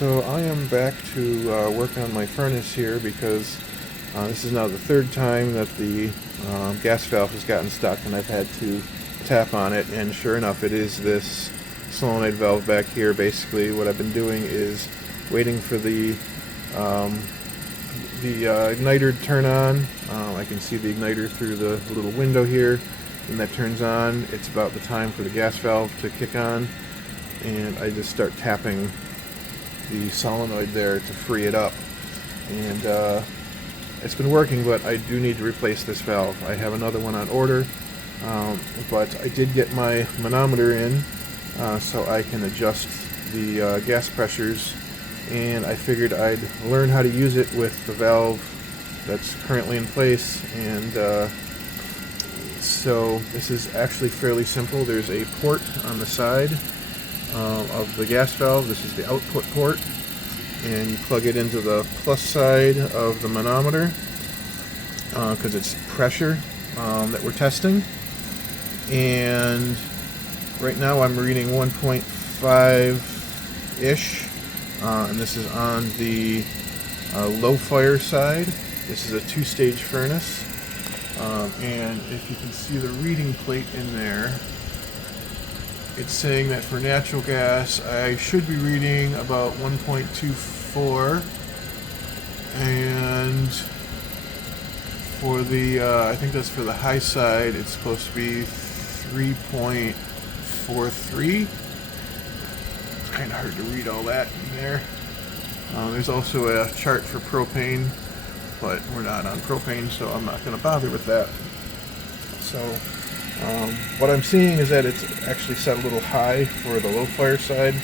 So I am back to work on my furnace here because this is now the third time that the gas valve has gotten stuck and I've had to tap on it, and sure enough it is this solenoid valve back here. Basically what I've been doing is waiting for the igniter to turn on. I can see the igniter through the little window here, and that turns on. It's about the time for the gas valve to kick on, and I just start tapping the solenoid there to free it up. And it's been working, but I do need to replace this valve. I have another one on order, but I did get my manometer in so I can adjust the gas pressures, and I figured I'd learn how to use it with the valve that's currently in place. And so this is actually fairly simple. There's a port on the side of the gas valve. This is the output port, and you plug it into the plus side of the manometer because it's pressure that we're testing. And right now I'm reading 1.5-ish, and this is on the low fire side. This is a two-stage furnace, and if you can see the reading plate in there, it's saying that for natural gas I should be reading about 1.24, and for the I think that's for the high side, it's supposed to be 3.43. It's kind of hard to read all that in there. There's also a chart for propane, but we're not on propane, so I'm not going to bother with that. So what I'm seeing is that it's actually set a little high for the low fire side.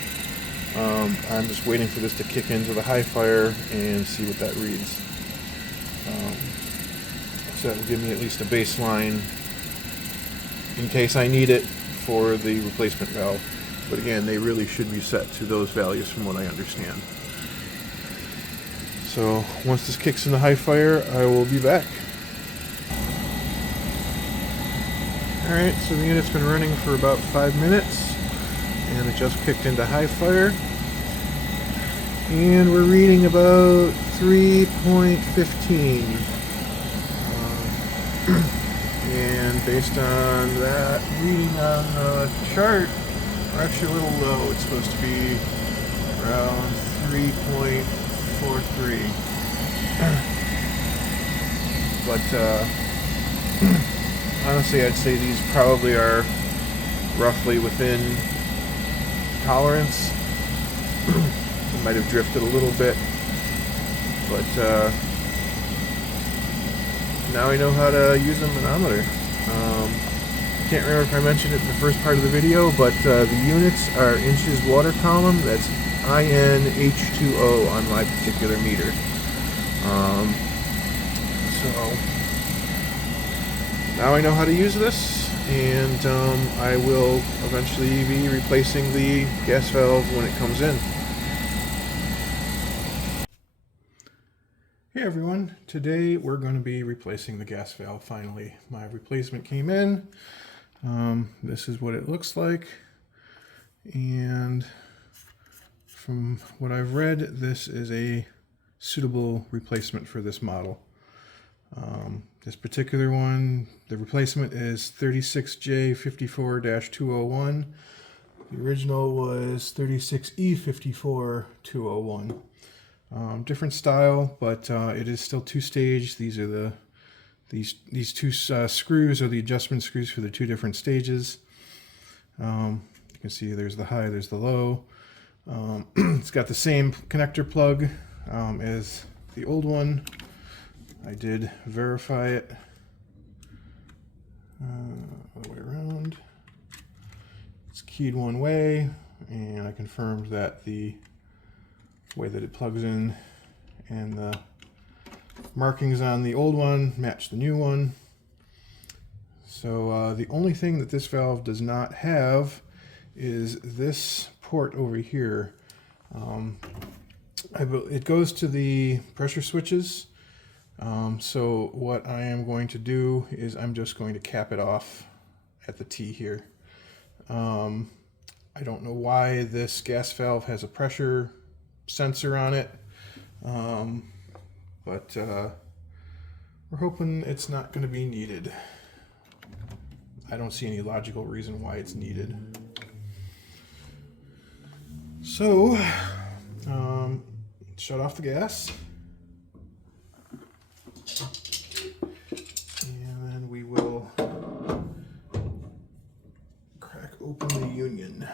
I'm just waiting for this to kick into the high fire and see what that reads. So that will give me at least a baseline in case I need it for the replacement valve. But again, they really should be set to those values from what I understand. So once this kicks into high fire, I will be back. Alright, so the unit's been running for about 5 minutes, and it just kicked into high fire. And we're reading about 3.15. And based on that reading on the chart, we're actually a little low. It's supposed to be around 3.43. But honestly, I'd say these probably are roughly within tolerance. It might have drifted a little bit, but now I know how to use a manometer. Can't remember if I mentioned it in the first part of the video, but the units are inches water column. That's INH2O on my particular meter. So now I know how to use this, and I will eventually be replacing the gas valve when it comes in. Hey everyone, today we're going to be replacing the gas valve. Finally, my replacement came in. This is what it looks like, and from what I've read, this is a suitable replacement for this model. This particular one, the replacement is 36J54-201. The original was 36E54-201. Different style, but it is still two-stage. These are these two screws are the adjustment screws for the two different stages. You can see there's the high, there's the low. It's got the same connector plug as the old one. I did verify it all the way around. It's keyed one way, and I confirmed that the way that it plugs in and the markings on the old one match the new one. So the only thing that this valve does not have is this port over here. It goes to the pressure switches. So what I am going to do is I'm just going to cap it off at the T here. I don't know why this gas valve has a pressure sensor on it, but we're hoping it's not going to be needed. I don't see any logical reason why it's needed. So, shut off the gas. And then we will crack open the union.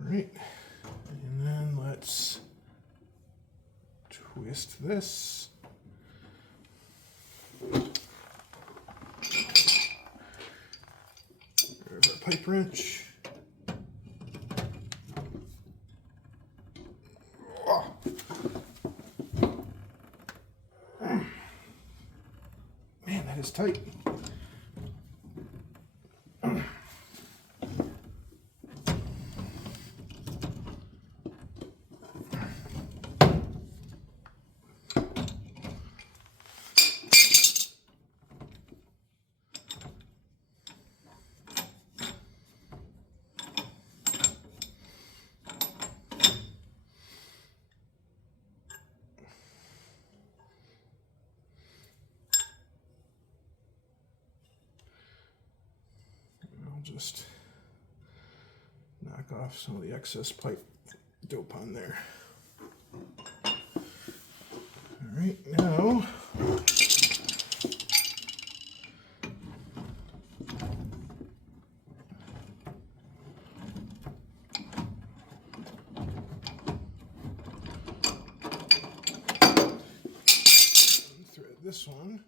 Right, and then let's twist this. Grab our pipe wrench. Oh. Man, that is tight. Just knock off some of the excess pipe dope on there. All right, now thread this one.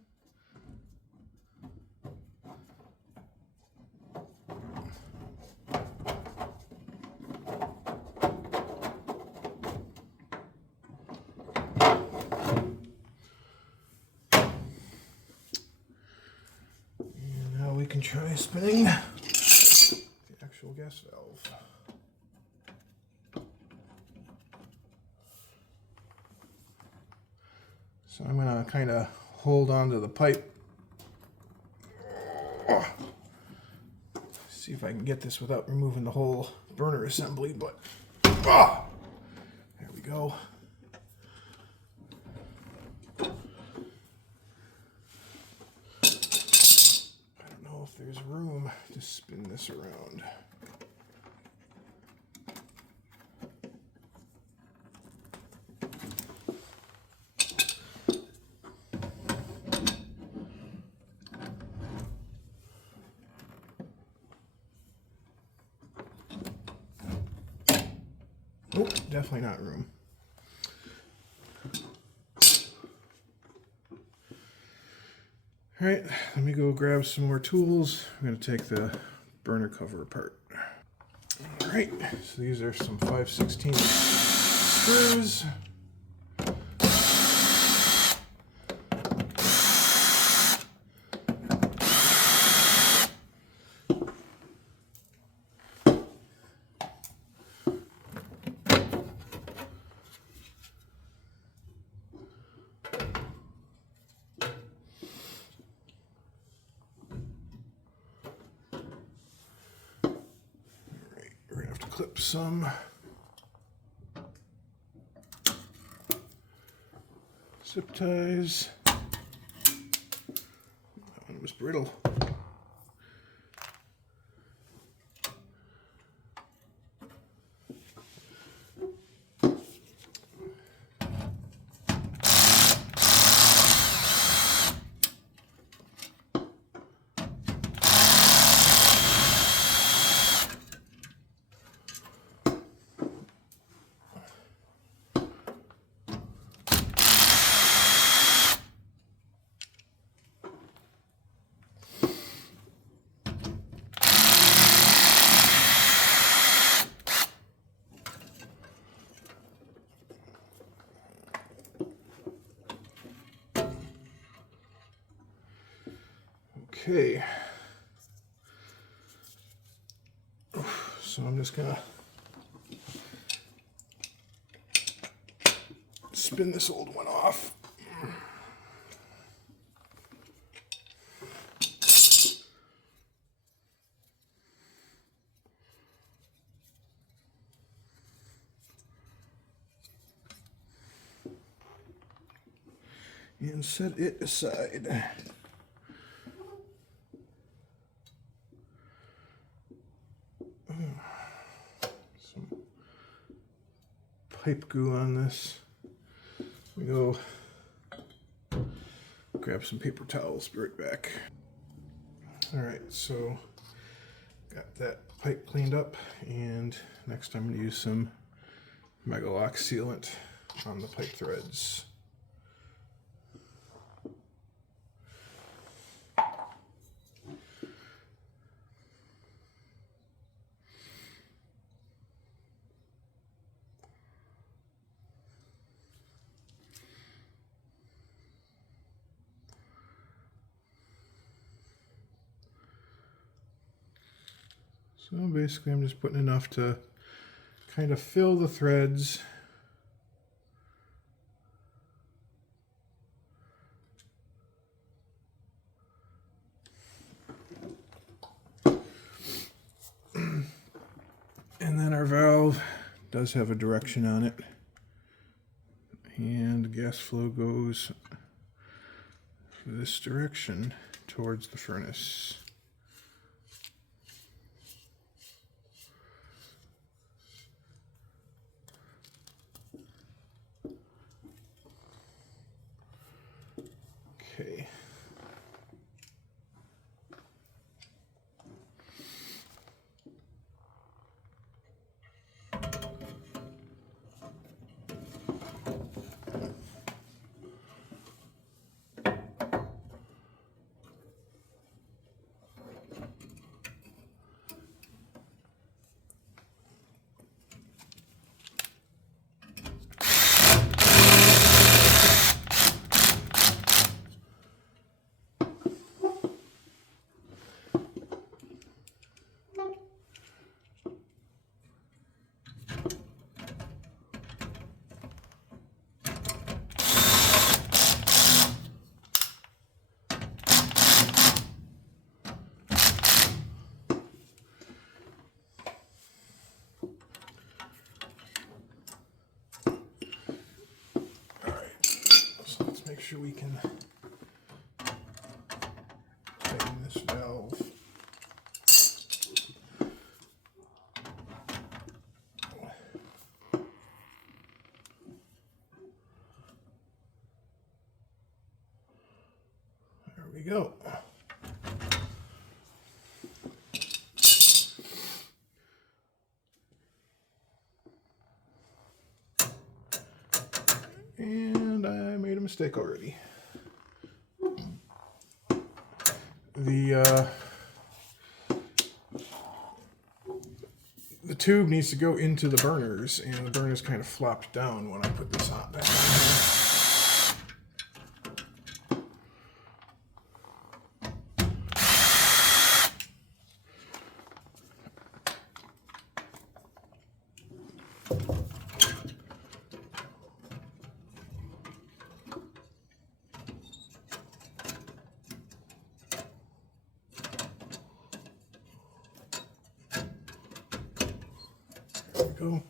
We can try spinning the actual gas valve. So I'm going to kind of hold on to the pipe. See if I can get this without removing the whole burner assembly, but there we go. There's room to spin this around. Nope, definitely not room. All right, let me go grab some more tools. I'm going to take the burner cover apart. All right, so these are some 5/16 screws. Clip some zip ties. That one was brittle. Okay. So I'm just gonna spin this old one off. And set it aside. Some pipe glue on this. We go grab some paper towels, be right back. All right, so got that pipe cleaned up, and next I'm going to use some Mega Lock sealant on the pipe threads. So basically I'm just putting enough to kind of fill the threads. And then our valve does have a direction on it. And the gas flow goes this direction towards the furnace. Okay. Make sure we can tighten this valve. There we go. And I made a mistake already. The tube needs to go into the burners, and the burners kind of flopped down when I put this on back on. Go.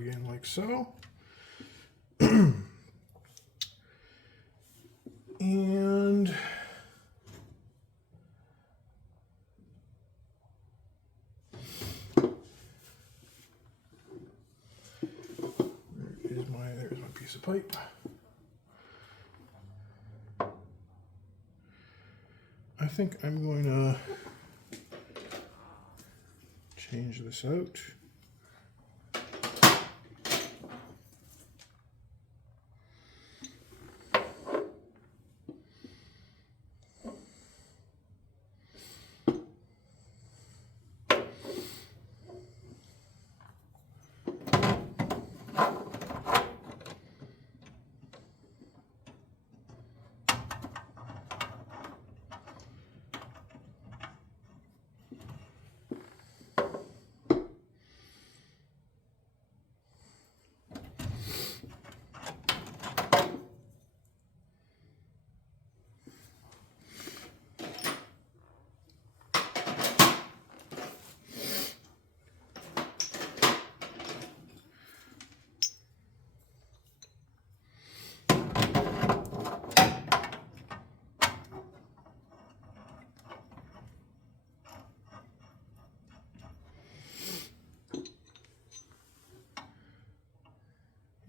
plug in like so. And there's my piece of pipe. I think I'm going to change this out.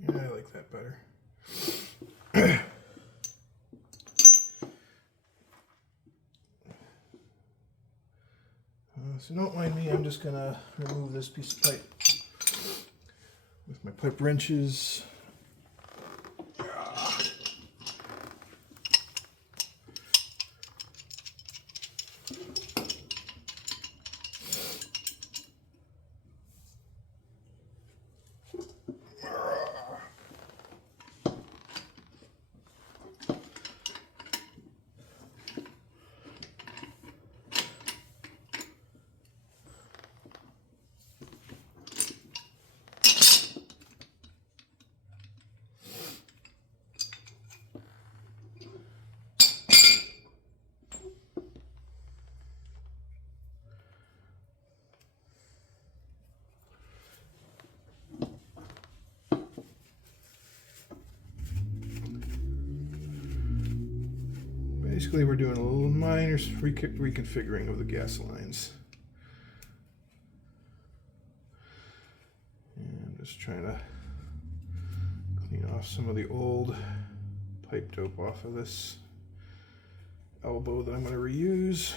Yeah, I like that better. So don't mind me, I'm just gonna remove this piece of pipe with my pipe wrenches. Basically, we're doing a little minor reconfiguring of the gas lines. And I'm just trying to clean off some of the old pipe dope off of this elbow that I'm going to reuse.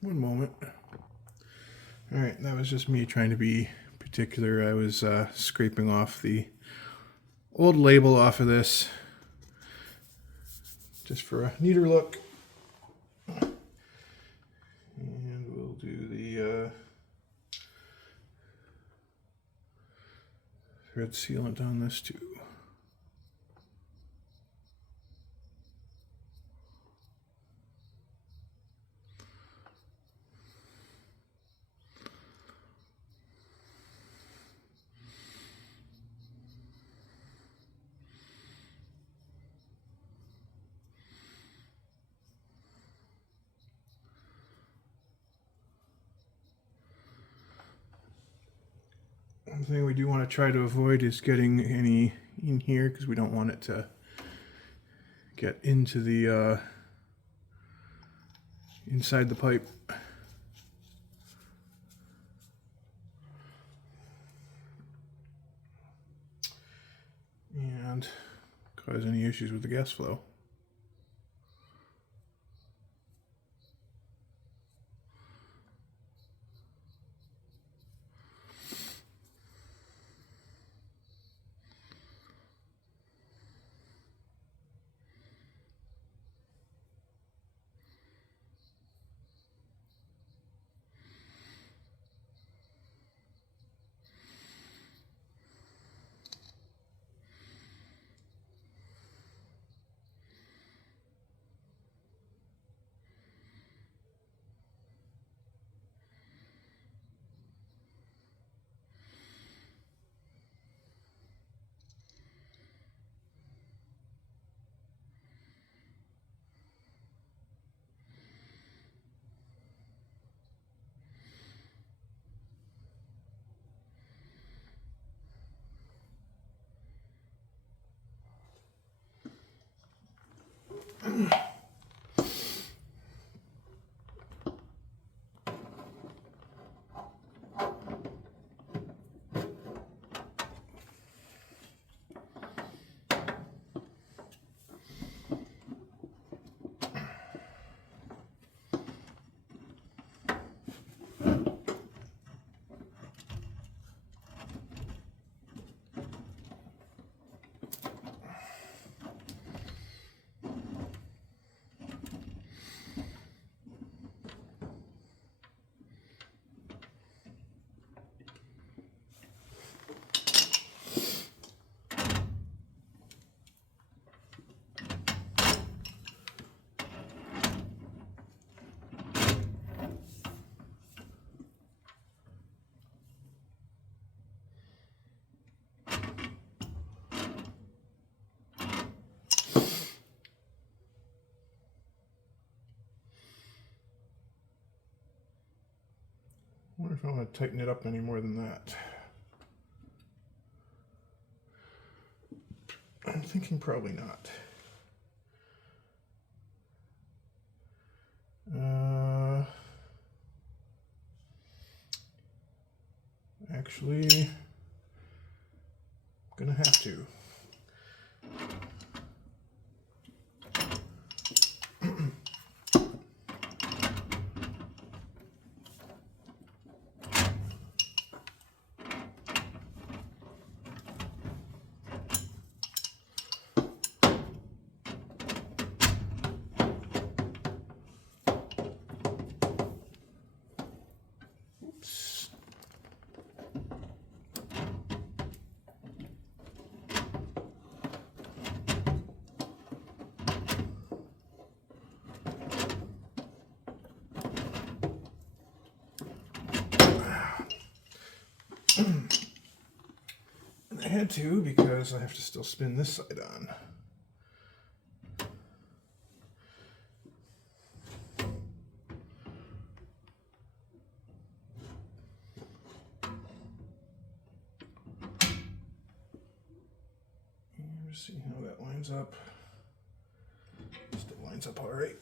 One moment. All right, that was just me trying to be particular. I was scraping off the old label off of this just for a neater look. And we'll do the thread sealant on this too. One thing we do want to try to avoid is getting any in here because we don't want it to get into the inside the pipe. And cause any issues with the gas flow. I wonder if I want to tighten it up any more than that. I'm thinking probably not. Actually, I'm gonna have to. I had to because I have to still spin this side on. Let's see how that lines up. Still lines up all right.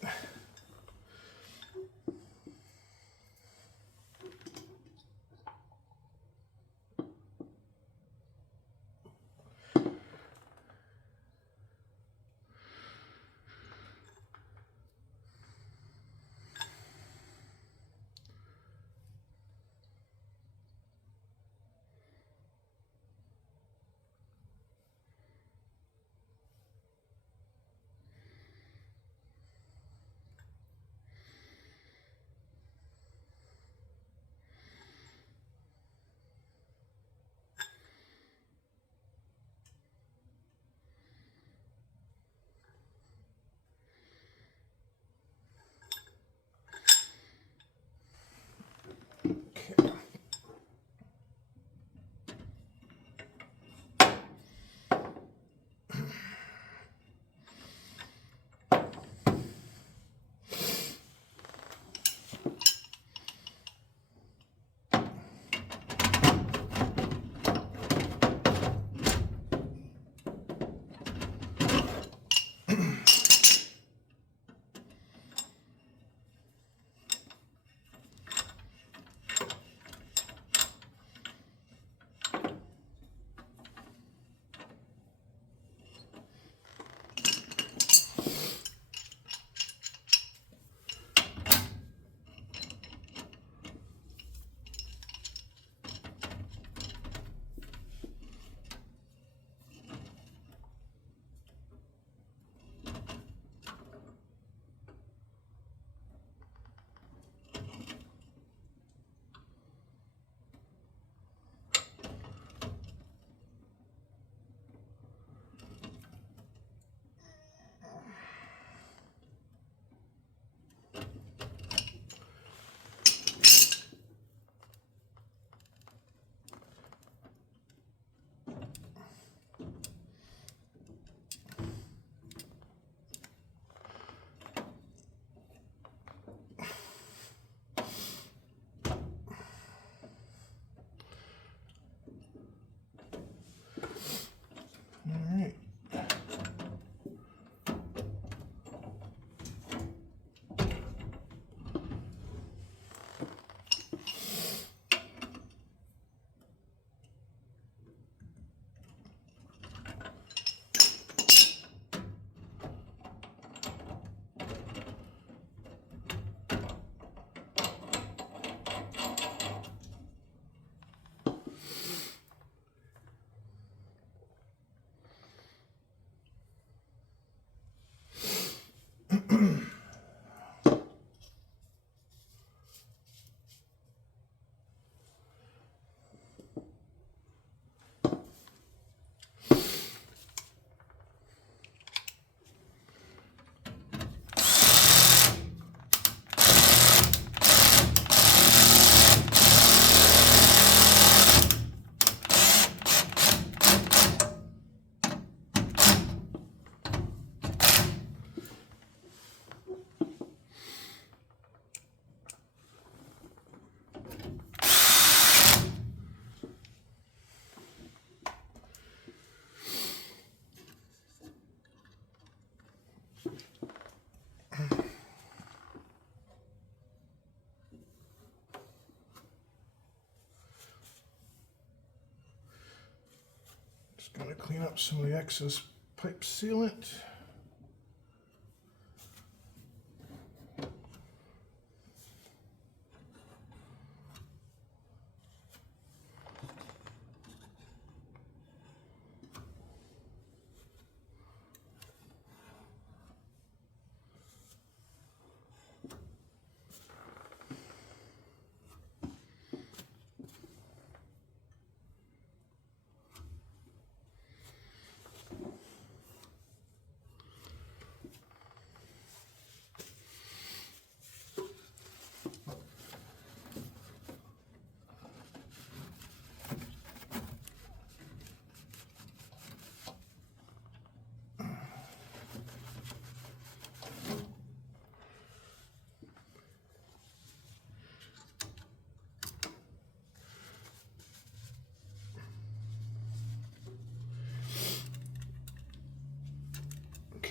Just going to clean up some of the excess pipe sealant.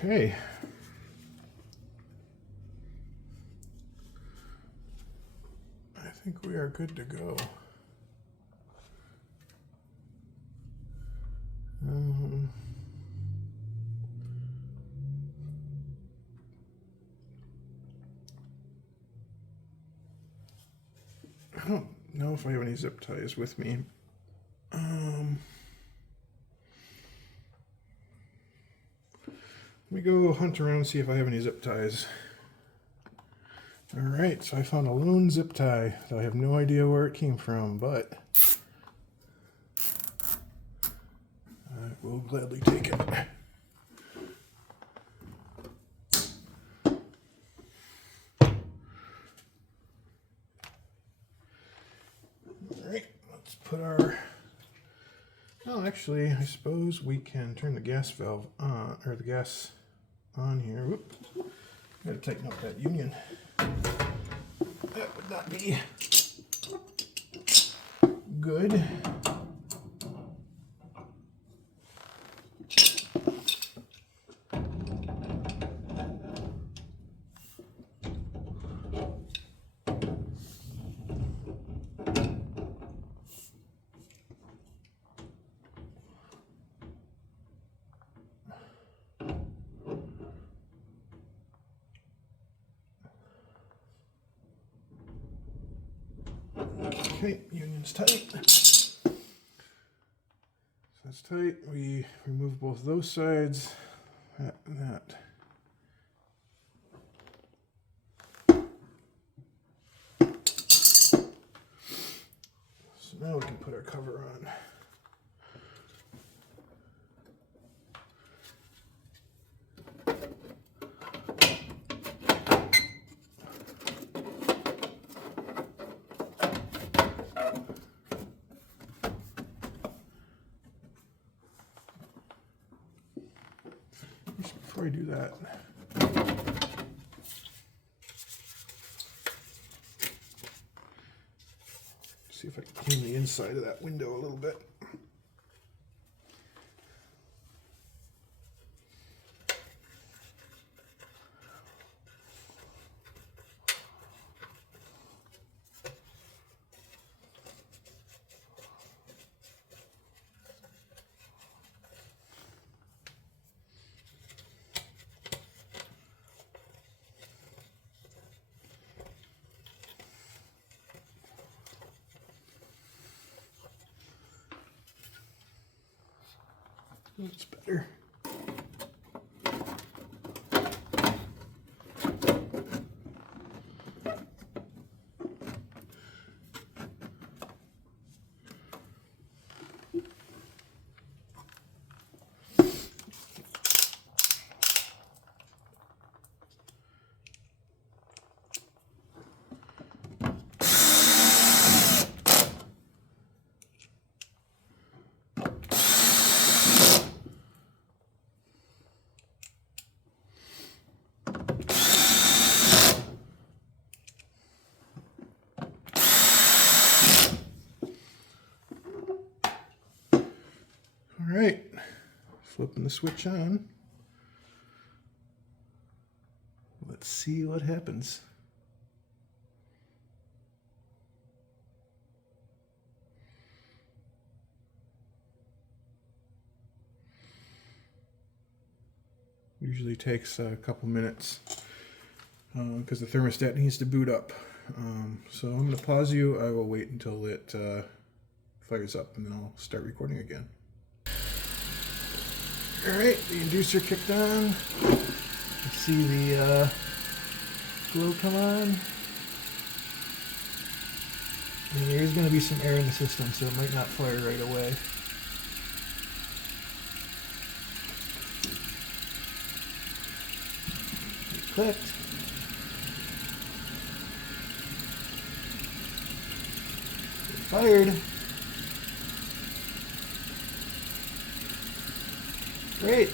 Okay. I think we are good to go. I don't know if I have any zip ties with me. Let me go hunt around and see if I have any zip ties. Alright, so I found a lone zip tie. I have no idea where it came from, but I will gladly take it. Alright, let's put our... Well, actually, I suppose we can turn the gas valve on, or the gas on here. Whoop. Gotta tighten up that union. That would not be good. Okay, union's tight. So that's tight. We remove both those sides. That and that. So now we can put our cover on. Before I do that, see if I can clean the inside of that window a little bit. That's better. All right, flipping the switch on. let's see what happens. Usually takes a couple minutes because the thermostat needs to boot up. So I'm going to pause you. I will wait until it fires up and then I'll start recording again. Alright, the inducer kicked on. You see the glow come on. And there is going to be some air in the system, so it might not fire right away. It clicked. It fired. Great.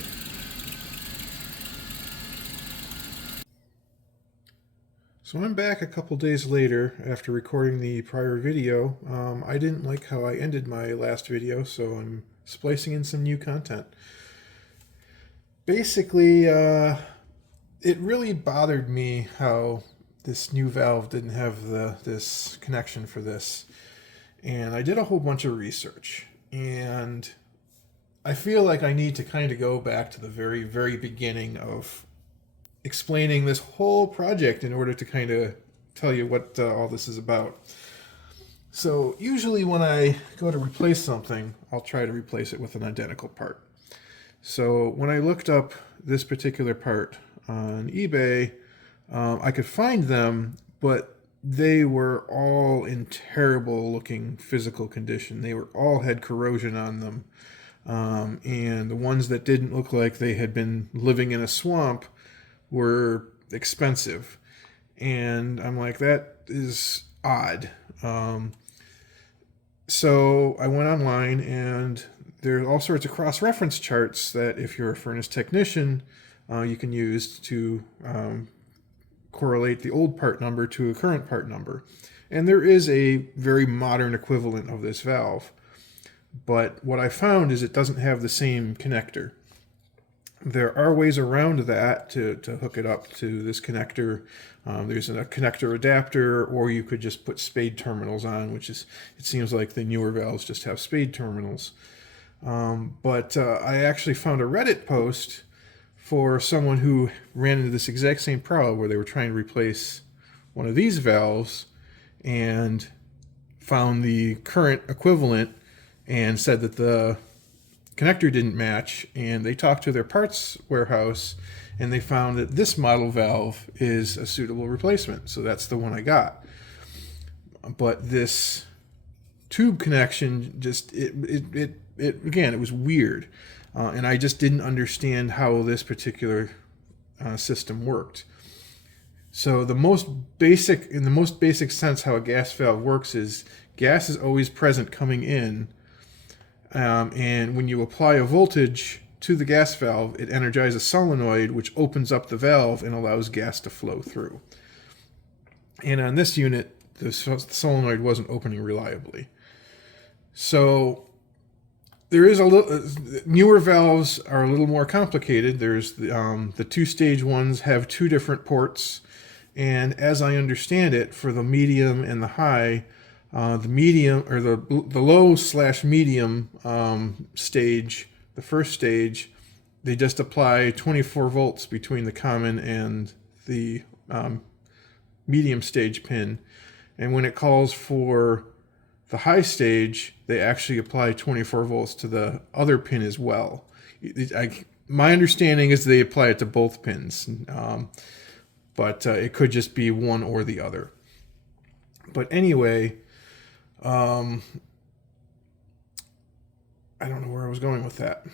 So I'm back a couple days later after recording the prior video. I didn't like how I ended my last video, so I'm splicing in some new content. Basically, it really bothered me how this new valve didn't have this connection for this. And I did a whole bunch of research, and I feel like I need to kind of go back to the very, very beginning of explaining this whole project in order to kind of tell you what all this is about. So usually when I go to replace something, I'll try to replace it with an identical part. So when I looked up this particular part on eBay, I could find them, but they were all in terrible looking physical condition. They were all had corrosion on them. And the ones that didn't look like they had been living in a swamp were expensive. And I'm like, that is odd. So I went online, and there are all sorts of cross-reference charts that if you're a furnace technician, you can use to correlate the old part number to a current part number. And there is a very modern equivalent of this valve. But what I found is it doesn't have the same connector. There are ways around that to hook it up to this connector. There's a connector adapter, or you could just put spade terminals on, which is, it seems like the newer valves just have spade terminals. But I actually found a Reddit post for someone who ran into this exact same problem where they were trying to replace one of these valves and found the current equivalent and said that the connector didn't match, and they talked to their parts warehouse and they found that this model valve is a suitable replacement. So that's the one I got. But this tube connection just, it again, it was weird. And I just didn't understand how this particular system worked. So in the most basic sense, how a gas valve works is gas is always present coming in. And when you apply a voltage to the gas valve, it energizes a solenoid, which opens up the valve and allows gas to flow through. And on this unit, the solenoid wasn't opening reliably. So there is a little, newer valves are a little more complicated. There's the two-stage ones have two different ports. And as I understand it, for the medium and the high, the medium, or the low/medium stage, the first stage, they just apply 24 volts between the common and the medium stage pin. And when it calls for the high stage, they actually apply 24 volts to the other pin as well. My understanding is they apply it to both pins, but it could just be one or the other. But anyway, I don't know where I was going with that.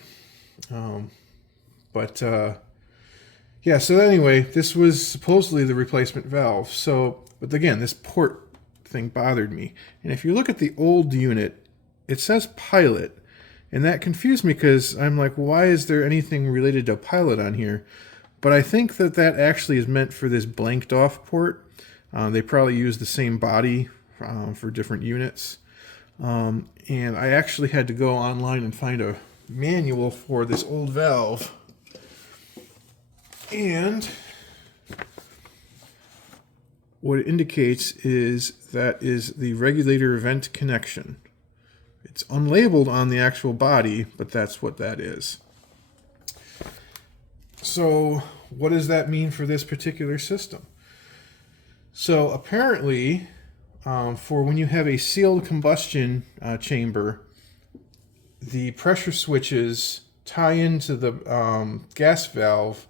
Yeah, so anyway, this was supposedly the replacement valve. So, but again, this port thing bothered me. And if you look at the old unit, it says pilot. And that confused me because I'm like, why is there anything related to pilot on here? But I think that actually is meant for this blanked off port. They probably use the same body for different units. And I actually had to go online and find a manual for this old valve. And what it indicates is that is the regulator vent connection. It's unlabeled on the actual body, but that's what that is. So what does that mean for this particular system? So apparently, for when you have a sealed combustion chamber, the pressure switches tie into the gas valve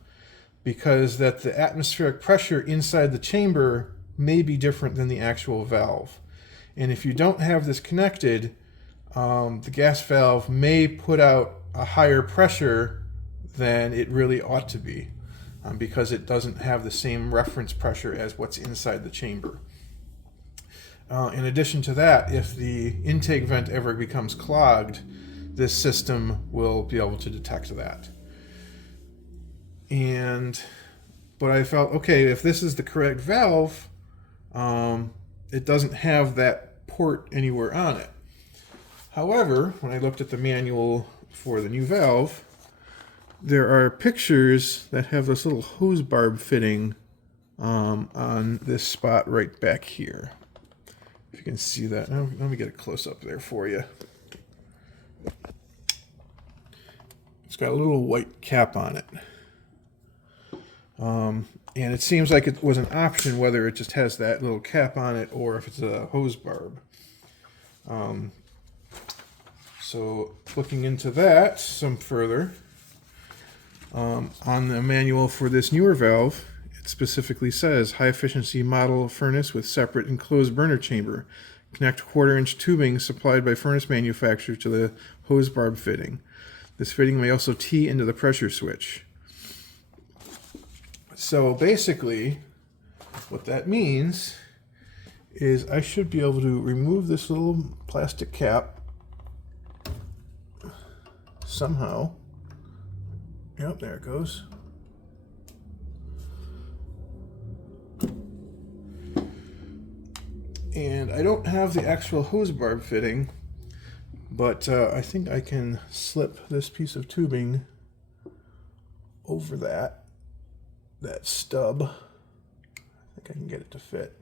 because that the atmospheric pressure inside the chamber may be different than the actual valve. And if you don't have this connected, the gas valve may put out a higher pressure than it really ought to be because it doesn't have the same reference pressure as what's inside the chamber. In addition to that, if the intake vent ever becomes clogged, this system will be able to detect that. But I felt, okay, if this is the correct valve, it doesn't have that port anywhere on it. However, when I looked at the manual for the new valve, there are pictures that have this little hose barb fitting on this spot right back here. If you can see that. Now, let me get a close-up there for you. It's got a little white cap on it. And it seems like it was an option whether it just has that little cap on it or if it's a hose barb. So looking into that some further, on the manual for this newer valve, it specifically says high efficiency model furnace with separate enclosed burner chamber. Connect 1/4-inch tubing supplied by furnace manufacturer to the hose barb fitting. This fitting may also tee into the pressure switch. So basically, what that means is I should be able to remove this little plastic cap somehow. Yep, there it goes. And I don't have the actual hose barb fitting, but I think I can slip this piece of tubing over that stub. I think I can get it to fit.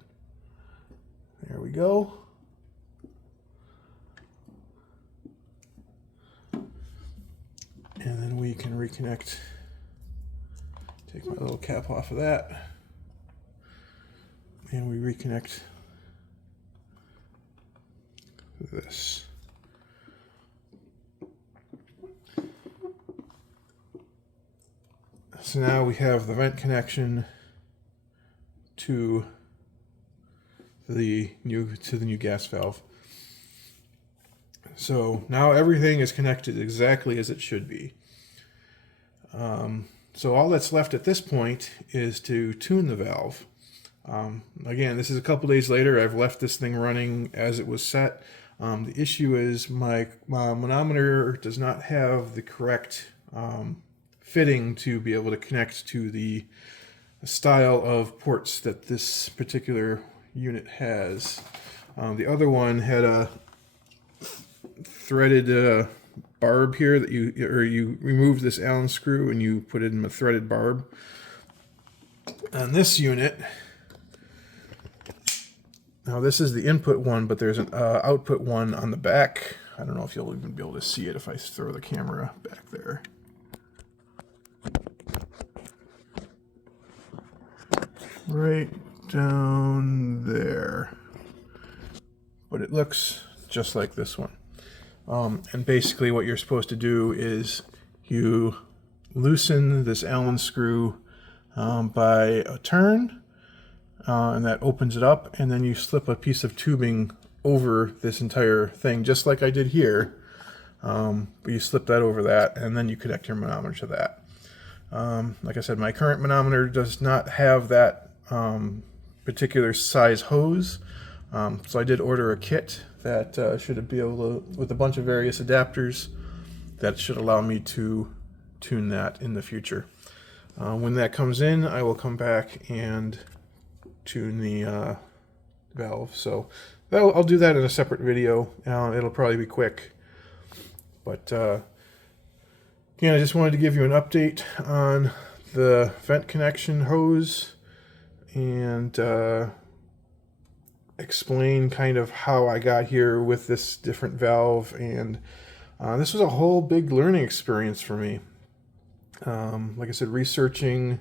There we go. And then we can reconnect, take my little cap off of that, and we reconnect this. So now we have the vent connection to the new gas valve. So now everything is connected exactly as it should be. So all that's left at this point is to tune the valve. Again, this is a couple days later. I've left this thing running as it was set. The issue is my manometer does not have the correct fitting to be able to connect to the style of ports that this particular unit has. The other one had a threaded barb here that you remove this Allen screw and you put it in a threaded barb. On this unit, now this is the input one, but there's an output one on the back. I don't know if you'll even be able to see it if I throw the camera back there. Right down there. But it looks just like this one. And basically what you're supposed to do is you loosen this Allen screw by a turn, and that opens it up, and then you slip a piece of tubing over this entire thing, just like I did here. But you slip that over that, and then you connect your manometer to that. Like I said, my current manometer does not have that particular size hose, so I did order a kit that should be able to, with a bunch of various adapters, that should allow me to tune that in the future. When that comes in, I will come back and tune the valve. So I'll do that in a separate video. It'll probably be quick. But again, I just wanted to give you an update on the vent connection hose and explain kind of how I got here with this different valve, and this was a whole big learning experience for me. Like I said, researching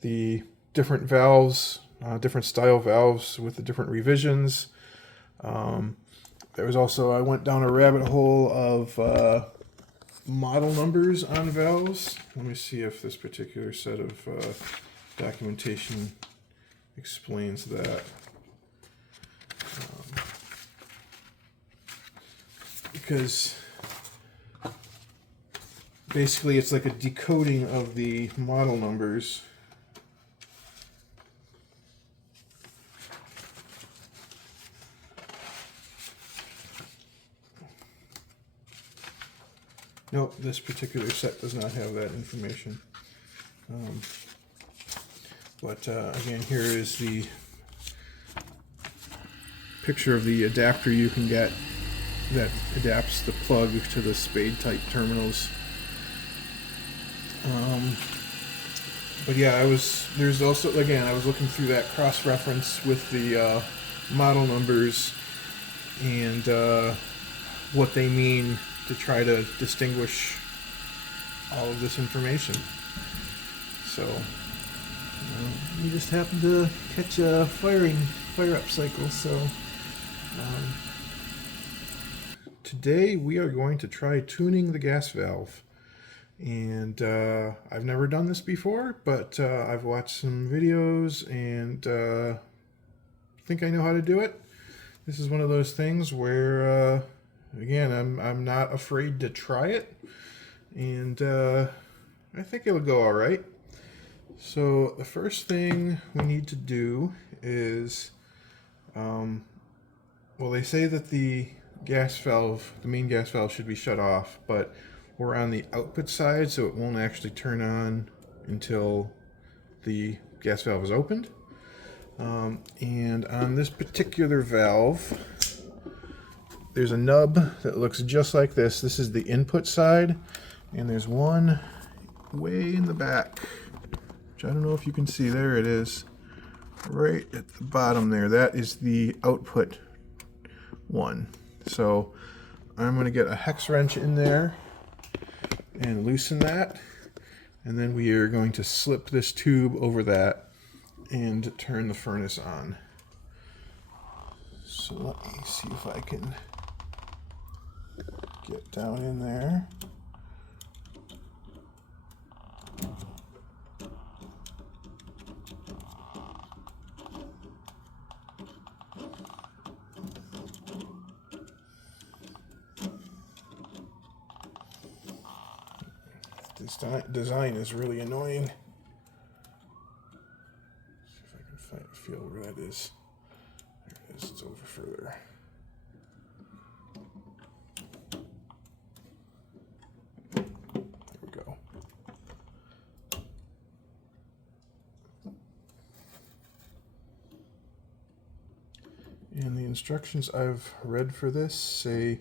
the different valves, different style valves with the different revisions. There was also, I went down a rabbit hole of model numbers on valves. Let me see if this particular set of documentation explains that. Because basically it's like a decoding of the model numbers. Nope, this particular set does not have that information. But again, here is the picture of the adapter you can get that adapts the plug to the spade type terminals. But yeah, there's also, again, I was looking through that cross-reference with the model numbers and what they mean to try to distinguish all of this information. So we just happened to catch a fire-up cycle. So today we are going to try tuning the gas valve. And I've never done this before, but I've watched some videos and think I know how to do it. This is one of those things where again, I'm not afraid to try it, and I think it'll go all right. So the first thing we need to do is, well, they say that the gas valve, the main gas valve, should be shut off, but we're on the output side, so it won't actually turn on until the gas valve is opened. And on this particular valve, there's a nub that looks just like this. This is the input side, and there's one way in the back, which I don't know if you can see. There it is, right at the bottom there. That is the output one. So I'm going to get a hex wrench in there and loosen that, and then we are going to slip this tube over that and turn the furnace on. So let me see if I can get down in there. This design is really annoying. See if I can feel where that is. There it is, it's over further. There we go. And the instructions I've read for this say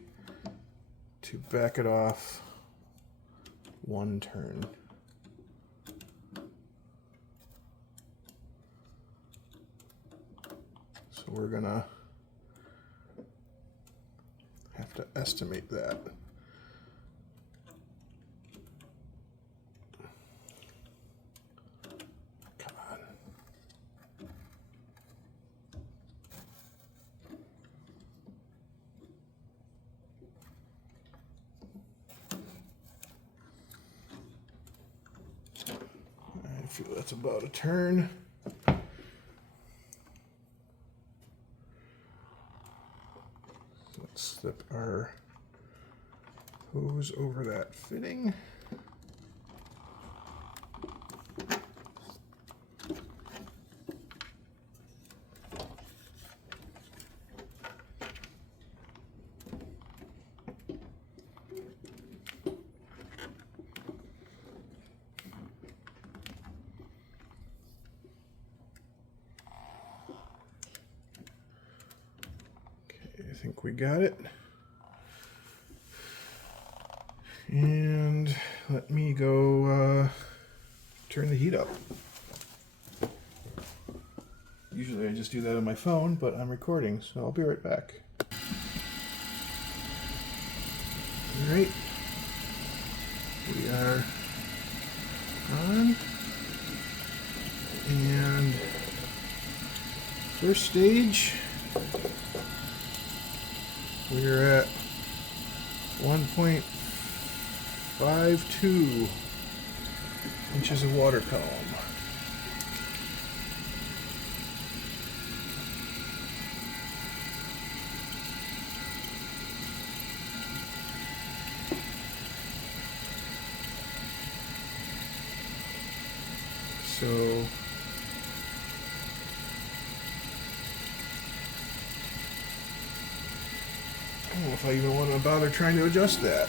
to back it off one turn. So we're gonna have to estimate that. Come on. I feel that's about a turn. Let's slip our hose over that fitting. I think we got it. And let me go turn the heat up. Usually I just do that on my phone, but I'm recording, so I'll be right back. Alright, we are on, and first stage, we're at 1.52 inches of water column. So I don't know if I even want to bother trying to adjust that.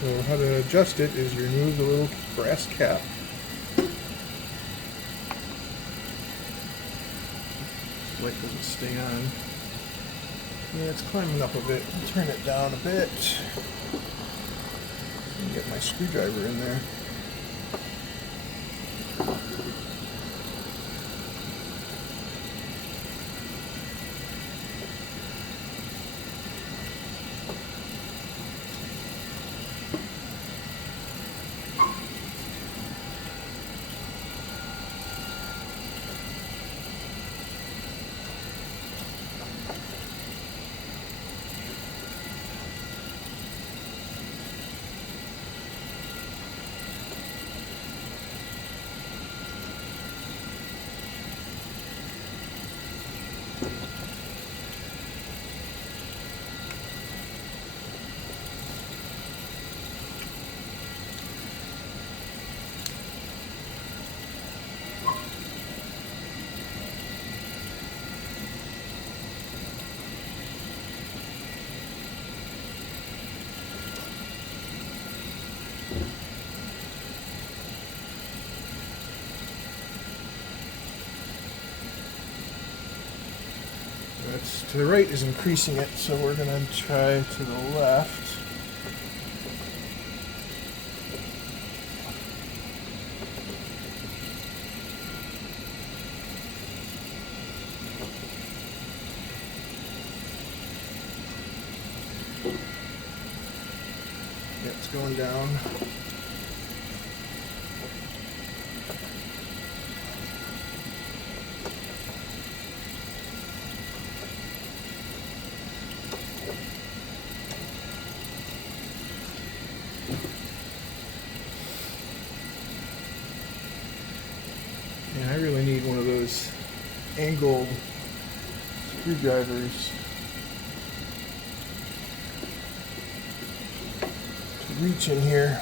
So how to adjust it is you remove the little brass cap. The light doesn't stay on. Yeah, it's climbing up a bit. I'll turn it down a bit. And get my screwdriver in there. That's to the right is increasing it, so we're going to try to the left. Yeah, it's going down. And I really need one of those angled screwdrivers to reach in here.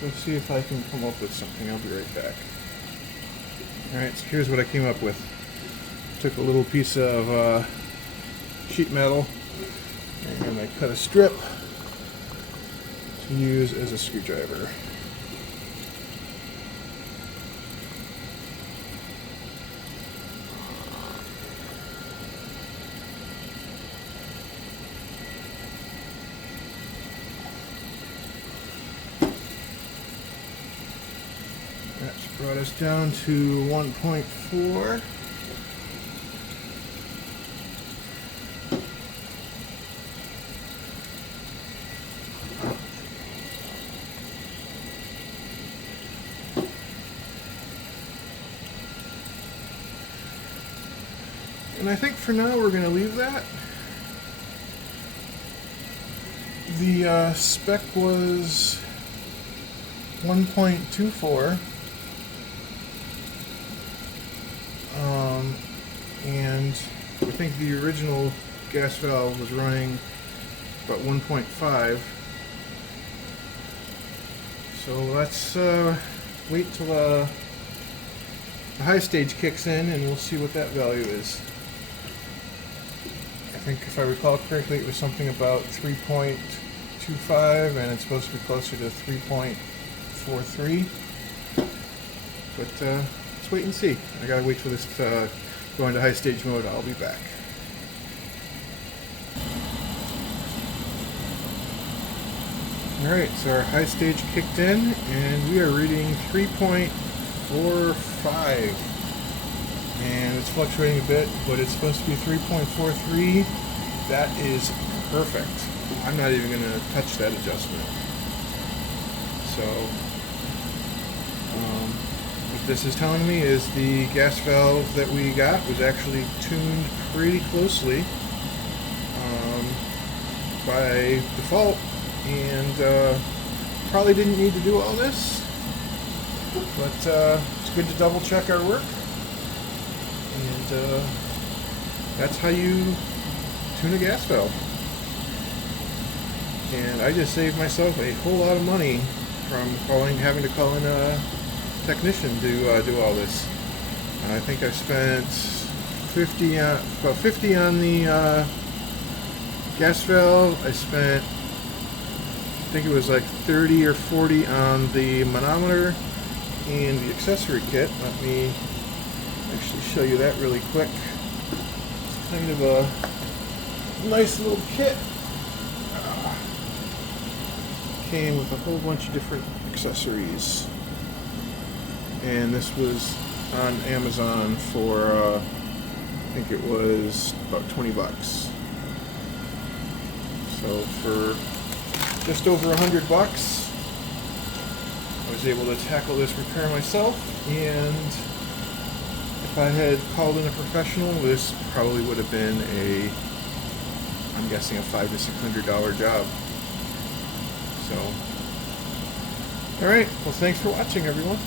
Let's see if I can come up with something. I'll be right back. Alright, so here's what I came up with. Took a little piece of sheet metal and I cut a strip to use as a screwdriver. That's brought us down to 1.4. And I think for now we're going to leave that. The spec was 1.24. And I think the original gas valve was running about 1.5. So let's wait till the high stage kicks in and we'll see what that value is. I think if I recall correctly, it was something about 3.25 and it's supposed to be closer to 3.43. But let's wait and see. I gotta wait for this to go into high stage mode. I'll be back. Alright, so our high stage kicked in and we are reading 3.45. And it's fluctuating a bit, but it's supposed to be 3.43. That is perfect. I'm not even going to touch that adjustment. So, what this is telling me is the gas valve that we got was actually tuned pretty closely by default, and probably didn't need to do all this, but it's good to double check our work. And that's how you tune a gas valve. And I just saved myself a whole lot of money from having to call in a technician to do all this. I think I spent about 50 on the gas valve. I spent, I think it was like 30 or 40 on the manometer and the accessory kit. Let me actually show you that really quick. It's kind of a nice little kit. Came with a whole bunch of different accessories, and this was on Amazon for I think it was about 20 bucks. So for just over $100, I was able to tackle this repair myself, and if I had called in a professional, this probably would have been I'm guessing a $500 to $600 job. So, alright, well, thanks for watching, everyone.